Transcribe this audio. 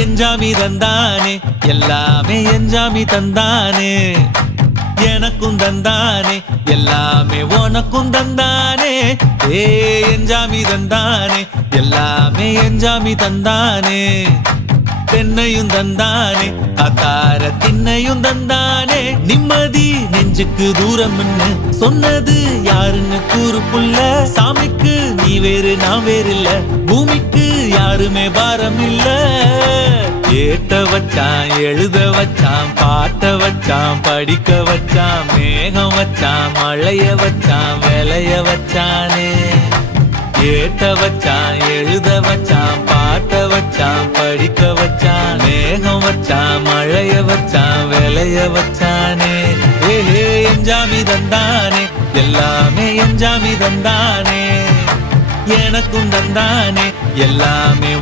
எஞ்சாமி தந்தானே எல்லாமே எஞ்சாமி தந்தானே எனக்கும் தந்தானே எல்லாமே உனக்கும் தந்தானே ஏ எஞ்சாமி தந்தானே எல்லாமே எஞ்சாமி தந்தானே தென்னையும் தந்தானே அத்தார திண்ணையும் தந்தானே நிம்மதி நெஞ்சுக்கு தூரம் சொன்னது யாருன்னு கூறு புள்ள சாமிக்கு நீ வேறு நான் வேறு இல்ல பூமிக்கு யாருமே பாரம் இல்ல ஏத்த வச்சான் எழுத வச்சான் பாட்ட வச்சான் படிக்க வச்சான் மேகம் வச்சான் மழைய வச்சான் விளைய வச்சானே ஏத்த வச்சான் எழுத வச்சான் பாட்ட வச்சான் படிக்க வச்சான் மேகம் வச்சான் மழைய வச்சான் விளைய வச்சானே ஏஹே எஞ்சாமி தந்தானே எல்லாமே எஞ்சாமி தந்தானே எனக்கும் தந்தானே எல்லாமே